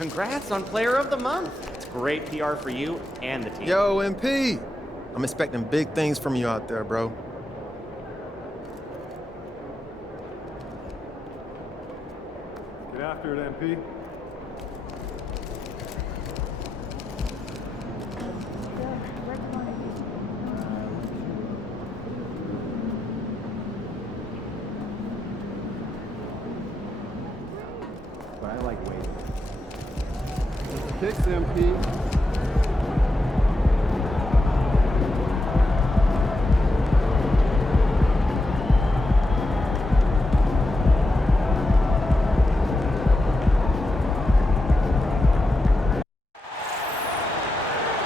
Congrats on Player of the Month. It's great PR for you and the team. Yo, MP. I'm expecting big things from you out there, bro. Get after it, MP. But I like waiting. Kicks, MP.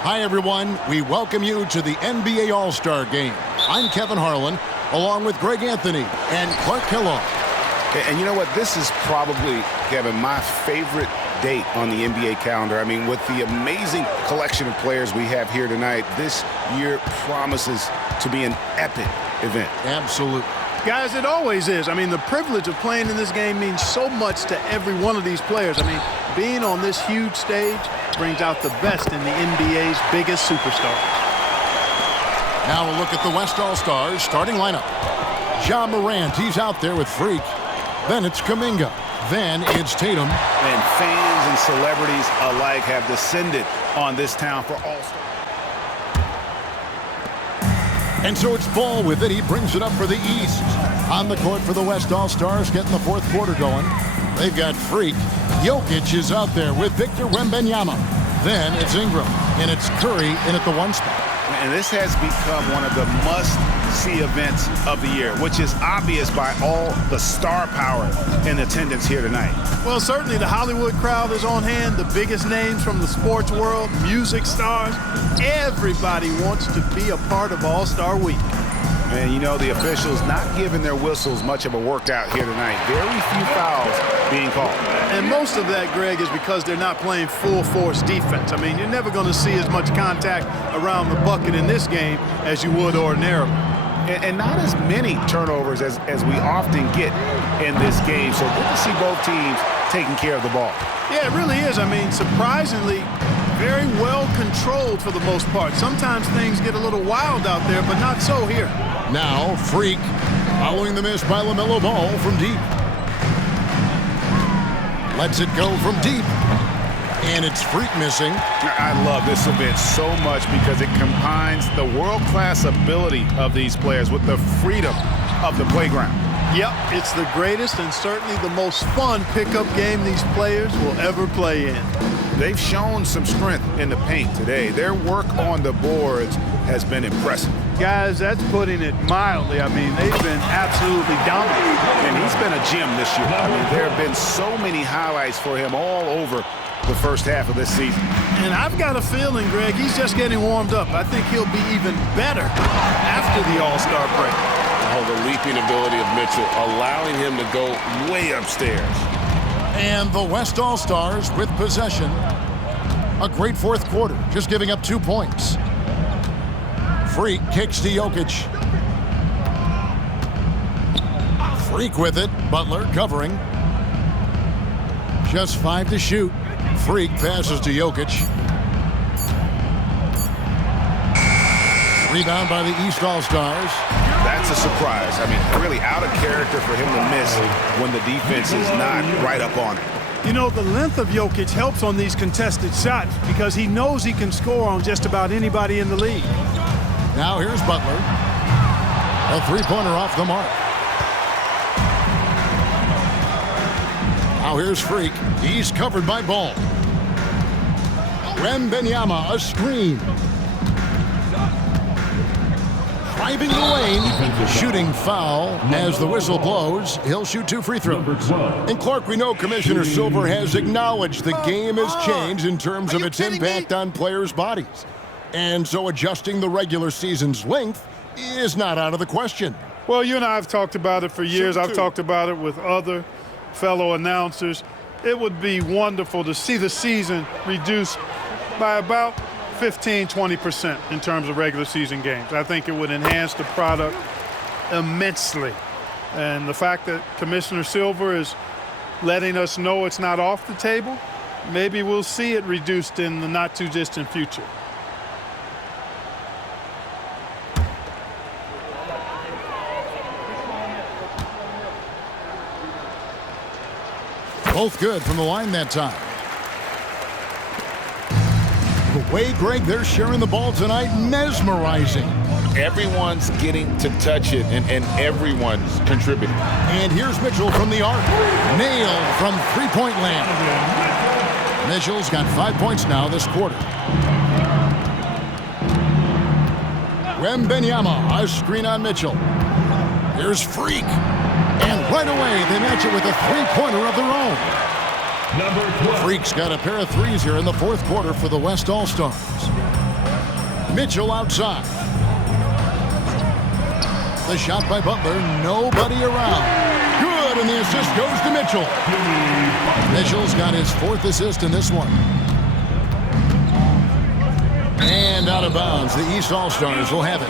Hi, everyone. We welcome you to the NBA All-Star Game. I'm Kevin Harlan, along with Greg Anthony and Clark Kellogg. And you know what? This is probably, Kevin, my favorite date on the NBA calendar. I mean, with the amazing collection of players we have here tonight, this year promises to be an epic event. Absolutely. Guys, it always is. I mean, the privilege of playing in this game means so much to every one of these players. I mean, being on this huge stage brings out the best in the NBA's biggest superstars. Now a look at the West All-Stars starting lineup. Ja Morant, he's out there with Freak. Then it's Kuminga. Then it's Tatum. And fans and celebrities alike have descended on this town for All-Star. And so it's Ball with it. He brings it up for the East. On the court for the West All-Stars, getting the fourth quarter going. They've got Freak. Jokic is out there with Victor Wembanyama. Then it's Ingram. And it's Curry in at the one spot. And this has become one of the must-see events of the year, which is obvious by all the star power in attendance here tonight. Well, certainly the Hollywood crowd is on hand, the biggest names from the sports world, music stars. Everybody wants to be a part of All-Star Week. And you know, the officials not giving their whistles much of a workout here tonight. Very few fouls being called. And most of that, Greg, is because they're not playing full-force defense. I mean, you're never going to see as much contact around the bucket in this game as you would ordinarily. And not as many turnovers as we often get in this game. So good to see both teams taking care of the ball. Yeah, it really is. I mean, surprisingly, very well controlled for the most part. Sometimes things get a little wild out there, but not so here. Now, Freak, following the miss by LaMelo Ball from deep. Lets it go from deep. And it's Freak missing. I love this event so much because it combines the world-class ability of these players with the freedom of the playground. Yep, it's the greatest and certainly the most fun pickup game these players will ever play in. They've shown some strength in the paint today. Their work on the boards has been impressive. Guys, that's putting it mildly. I mean, they've been absolutely dominant. And he's been a gem this year. I mean, there have been so many highlights for him all over the first half of this season. And I've got a feeling, Greg, he's just getting warmed up. I think he'll be even better after the All-Star break. Oh, the leaping ability of Mitchell, allowing him to go way upstairs. And the West All-Stars with possession. A great fourth quarter, just giving up 2 points. Freak kicks to Jokic. Freak with it. Butler covering. Just 5 to shoot. Freak passes to Jokic. Rebound by the East All-Stars. That's a surprise. I mean, really out of character for him to miss when the defense is not right up on it. You know, the length of Jokic helps on these contested shots because he knows he can score on just about anybody in the league. Now here's Butler. A three-pointer off the mark. Now here's Freak. He's covered by Ball. Wembanyama, a screen. Driving the lane, shooting foul. As the whistle blows, he'll shoot 2 free throws. And Clark, we know Commissioner Silver has acknowledged the game has changed in terms of its impact on players' bodies. And so adjusting the regular season's length is not out of the question. Well, you and I have talked about it for years. I've talked about it with other fellow announcers. It would be wonderful to see the season reduced by about 15–20% in terms of regular season games. I think it would enhance the product immensely. And the fact that Commissioner Silver is letting us know it's not off the table maybe we'll see it reduced in the not-too-distant future. Both good from the line that time. The way, Greg, they're sharing the ball tonight, mesmerizing. Everyone's getting to touch it, and everyone's contributing. And here's Mitchell from the arc. Nailed from three-point land. Mitchell's got 5 points now this quarter. Wembenyama, a screen on Mitchell. Here's Freak. And right away, they match it with a three-pointer of their own. Freak's got a pair of threes here in the fourth quarter for the West All-Stars. Mitchell outside. The shot by Butler, nobody around. Good, and the assist goes to Mitchell. Mitchell's got his fourth assist in this one. And out of bounds, the East All-Stars will have it.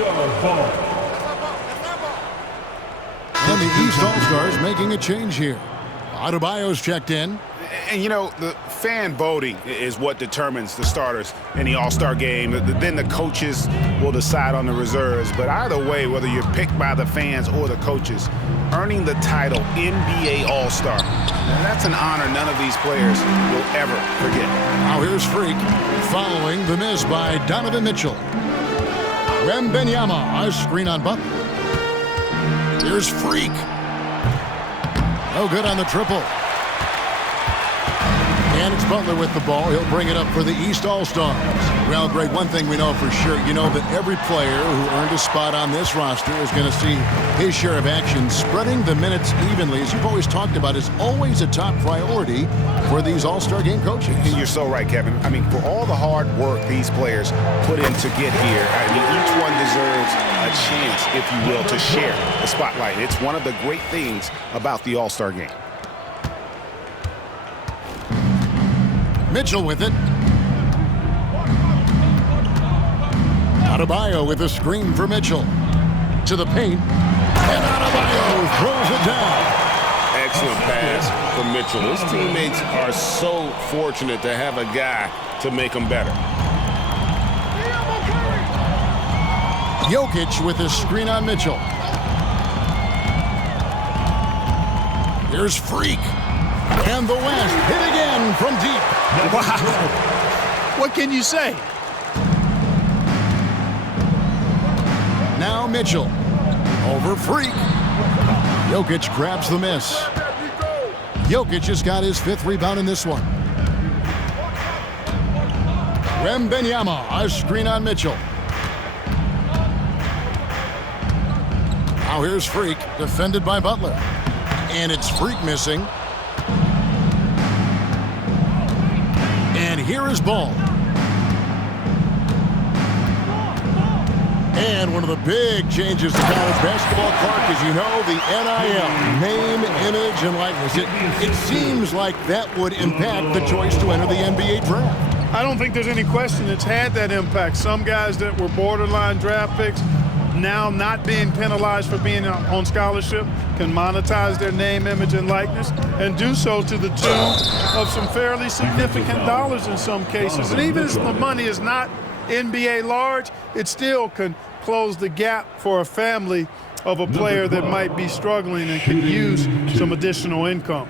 And the East All-Stars making a change here. Adebayo's checked in. And, you know, the fan voting is what determines the starters in the All-Star game. Then the coaches will decide on the reserves. But either way, whether you're picked by the fans or the coaches, earning the title NBA All-Star, that's an honor none of these players will ever forget. Now here's Freak following the miss by Donovan Mitchell. Wembenyama, a screen on Butler. Here's Freak. No good on the triple. And it's Butler with the ball. He'll bring it up for the East All-Stars. Well, Greg, one thing we know for sure, you know that every player who earned a spot on this roster is going to see his share of action. Spreading the minutes evenly, as you've always talked about, is always a top priority for these All-Star game coaches. You're so right, Kevin. I mean, for all the hard work these players put in to get here, I mean, each one deserves a chance, if you will, to share the spotlight. It's one of the great things about the All-Star game. Mitchell with it. Adebayo with a screen for Mitchell. To the paint. And Adebayo throws it down. Excellent pass from Mitchell. His teammates are so fortunate to have a guy to make them better. Jokic with a screen on Mitchell. Here's Freak. And the West hit again from deep. Wow. What can you say? Now Mitchell. Over Freak. Jokic grabs the miss. Jokic has got his fifth rebound in this one. Wembenyama, a screen on Mitchell. Now here's Freak, defended by Butler. And it's Freak missing. And here is Ball. And one of the big changes to college basketball, Clark, is, you know, the NIL, name, image, and likeness. It seems like that would impact the choice to enter the NBA draft. I don't think there's any question it's had that impact. Some guys that were borderline draft picks now not being penalized for being on scholarship can monetize their name, image, and likeness, and do so to the tune of some fairly significant dollars in some cases. And even if the money is not NBA large, it still can close the gap for a family of a player that might be struggling and could use some additional income.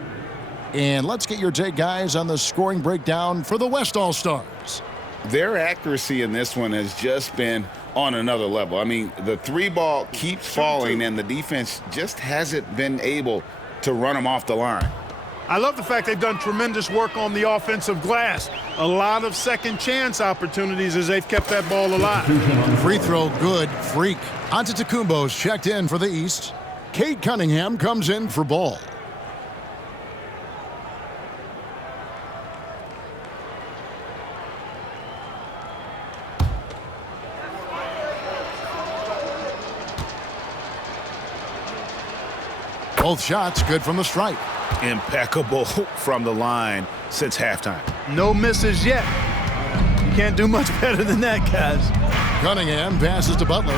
And let's get your take, guys, on the scoring breakdown for the West All-Stars. Their accuracy in this one has just been on another level. I mean, the three ball keeps falling, and the defense just hasn't been able to run them off the line. I love the fact they've done tremendous work on the offensive glass. A lot of second chance opportunities as they've kept that ball alive. Free throw good. Freak. Antetokounmpo's checked in for the East. Cade Cunningham comes in for Ball. Both shots good from the stripe. Impeccable from the line since halftime. No misses yet. You can't do much better than that, guys. Cunningham passes to Butler.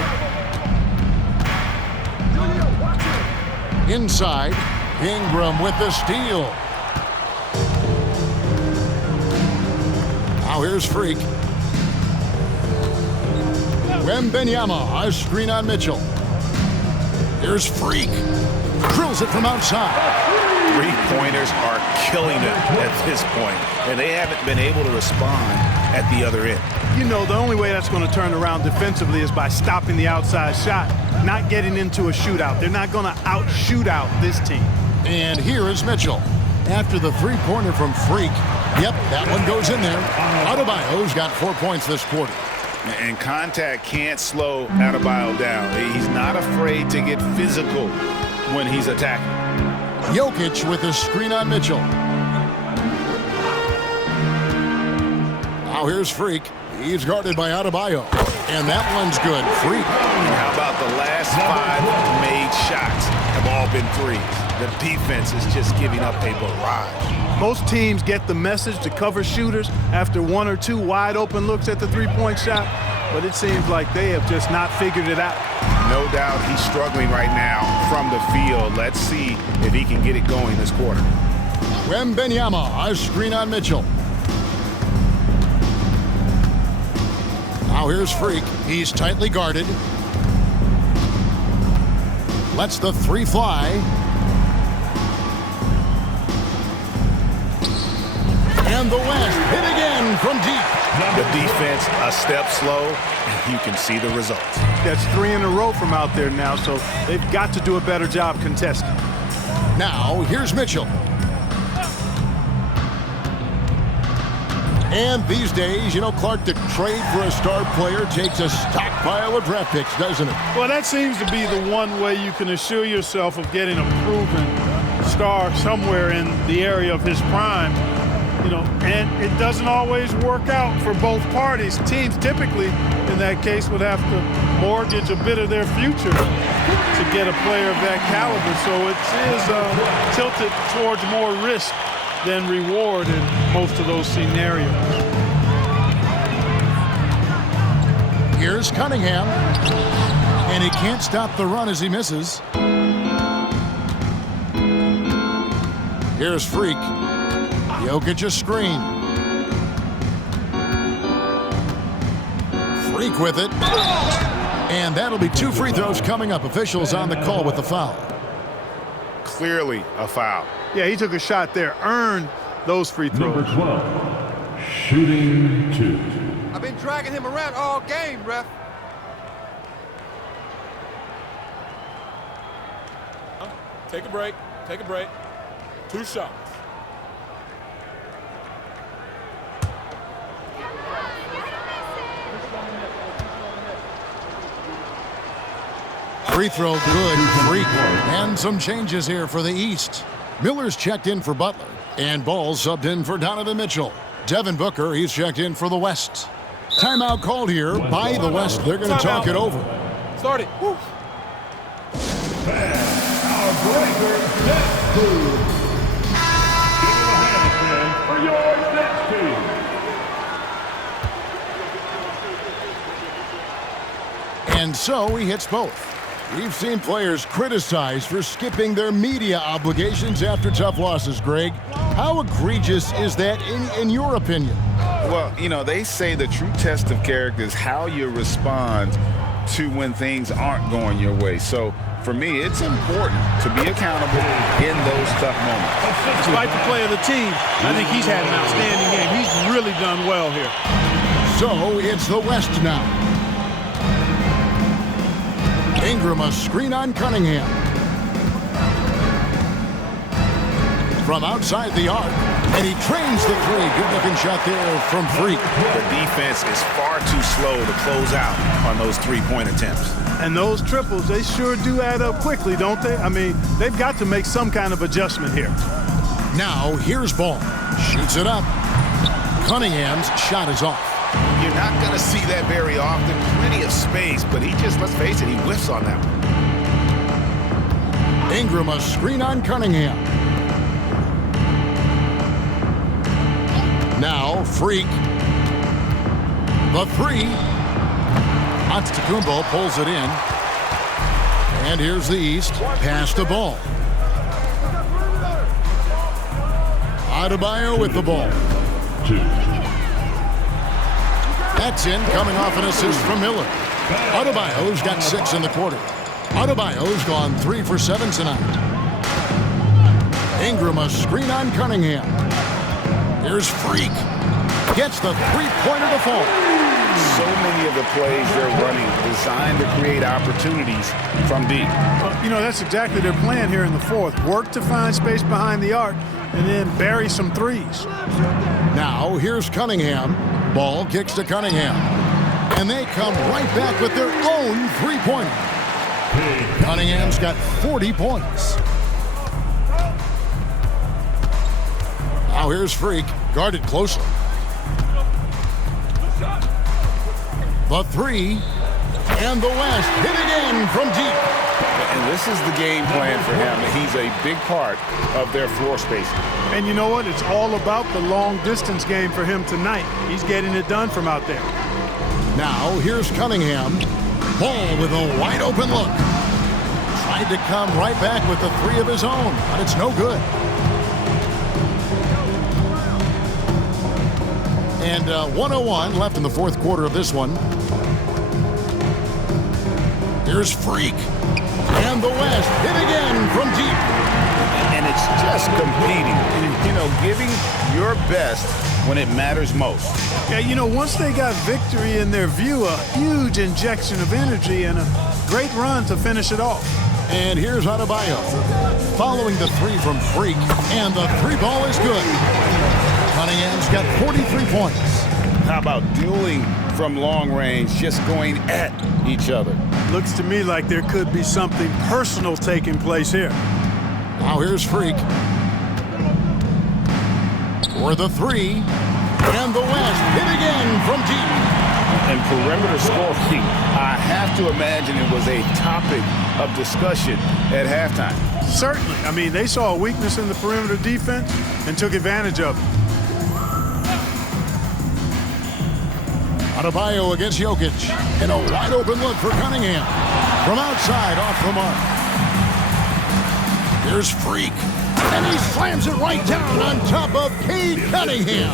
Inside, Ingram with the steal. Now here's Freak. Wembenyama, a screen on Mitchell. Here's Freak. Drills it from outside. Three-pointers are killing them at this point, and they haven't been able to respond at the other end. You know, the only way that's going to turn around defensively is by stopping the outside shot, not getting into a shootout. They're not going to out-shoot out this team. And here is Mitchell. After the three-pointer from Freak. Yep, that one goes in there. Adebayo's got 4 points this quarter. And contact can't slow Adebayo down. He's not afraid to get physical when he's attacking. Jokic with a screen on Mitchell. Now here's Freak. He's guarded by Adebayo. And that one's good. Freak. And how about the last 5 made shots have all been threes? The defense is just giving up a barrage. Most teams get the message to cover shooters after 1 or 2 wide open looks at the three-point shot, but it seems like they have just not figured it out. No doubt he's struggling right now from the field. Let's see if he can get it going this quarter. Wembenyama, a screen on Mitchell. Now here's Freak. He's tightly guarded. Lets the three fly. And the West hit again from deep. The defense a step slow, and you can see the results. That's 3 in a row from out there now, so they've got to do a better job contesting. Now, here's Mitchell. And these days, you know, Clark, to trade for a star player takes a stockpile of draft picks, doesn't it? Well, that seems to be the one way you can assure yourself of getting a proven star somewhere in the area of his prime. You know, and it doesn't always work out for both parties. Teams typically, in that case, would have to mortgage a bit of their future to get a player of that caliber. So it is tilted towards more risk than reward in most of those scenarios. Here's Cunningham. And he can't stop the run as he misses. Here's Freak. Jokic a screen. Freak with it. And that'll be 2 free throws coming up. Officials on the call with the foul. Clearly a foul. Yeah, he took a shot there, earned those free throws. Number 12, shooting 2. I've been dragging him around all game, ref. Take a break. Take a break. 2 shots. Free throw good. Freak. And some changes here for the East. Miller's checked in for Butler. And Ball subbed in for Donovan Mitchell. Devin Booker, he's checked in for the West. Timeout called here by the West. They're going to talk it over. Start it. Woo. Our breaker set to. Give him a hand for your next team. And so he hits both. We've seen players criticized for skipping their media obligations after tough losses, Greg. How egregious is that in your opinion? Well, you know, they say the true test of character is how you respond to when things aren't going your way. So, for me, it's important to be accountable in those tough moments. Despite the play of the team, I think he's had an outstanding game. He's really done well here. So it's the West now. Ingram a screen on Cunningham. From outside the arc. And he trains the three. Good looking shot there from Freak. The defense is far too slow to close out on those three-point attempts. And those triples, they sure do add up quickly, don't they? I mean, they've got to make some kind of adjustment here. Now here's Ball. Shoots it up. Cunningham's shot is off. You're not going to see that very often. Plenty of space, but he just, let's face it, he whiffs on that one. Ingram a screen on Cunningham. Now Freak. The three. Antetokounmpo pulls it in. And here's the East. Pass to Ball. Adebayo with the ball. That's in, coming off an assist from Miller. Adebayo's got 6 in the quarter. Adebayo's gone 3 for 7 tonight. Ingram a screen on Cunningham. Here's Freak. Gets the three-pointer to fall. So many of the plays they're running designed to create opportunities from deep. You know, that's exactly their plan here in the fourth. Work to find space behind the arc and then bury some threes. Now here's Cunningham. Ball kicks to Cunningham. And they come right back with their own three-pointer. Cunningham's got 40 points. Now here's Freak, guarded closely. The three, and the West hit again from deep. And this is the game plan for him. He's a big part of their floor spacing. And you know what? It's all about the long-distance game for him tonight. He's getting it done from out there. Now here's Cunningham. Ball with a wide-open look. Tried to come right back with the three of his own, but it's no good. And 1:01 left in the fourth quarter of this one. Here's Freak. And the West hit again from deep. And it's just competing. You know, giving your best when it matters most. Yeah, you know, once they got victory in their view, a huge injection of energy and a great run to finish it off. And here's Adebayo. Following the three from Freak. And the three ball is good. Cunningham's got 43 points. How about dueling from long range, just going at each other? Looks to me like there could be something personal taking place here. Now here's Freak. For the three. And the West hit again from deep. And perimeter scoring, I have to imagine it was a topic of discussion at halftime. Certainly. I mean, they saw a weakness in the perimeter defense and took advantage of it. Adebayo against Jokic. And a wide open look for Cunningham. From outside, off the mark. Here's Freak. And he slams it right down on top of Cade Cunningham.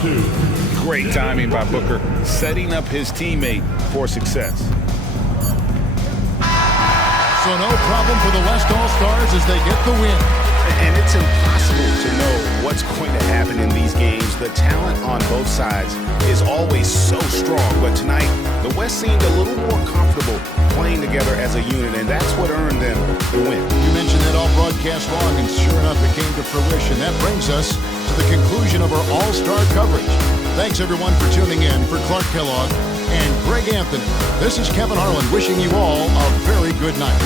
Great timing by Booker, setting up his teammate for success. So no problem for the West All-Stars as they get the win. And it's impossible to know what's going to happen in these games. The talent on both sides is always so strong. But tonight, the West seemed a little more comfortable playing together as a unit, and that's what earned them the win. You mentioned that all broadcast long, and sure enough, it came to fruition. That brings us to the conclusion of our All-Star coverage. Thanks, everyone, for tuning in. For Clark Kellogg and Greg Anthony, this is Kevin Harlan wishing you all a very good night.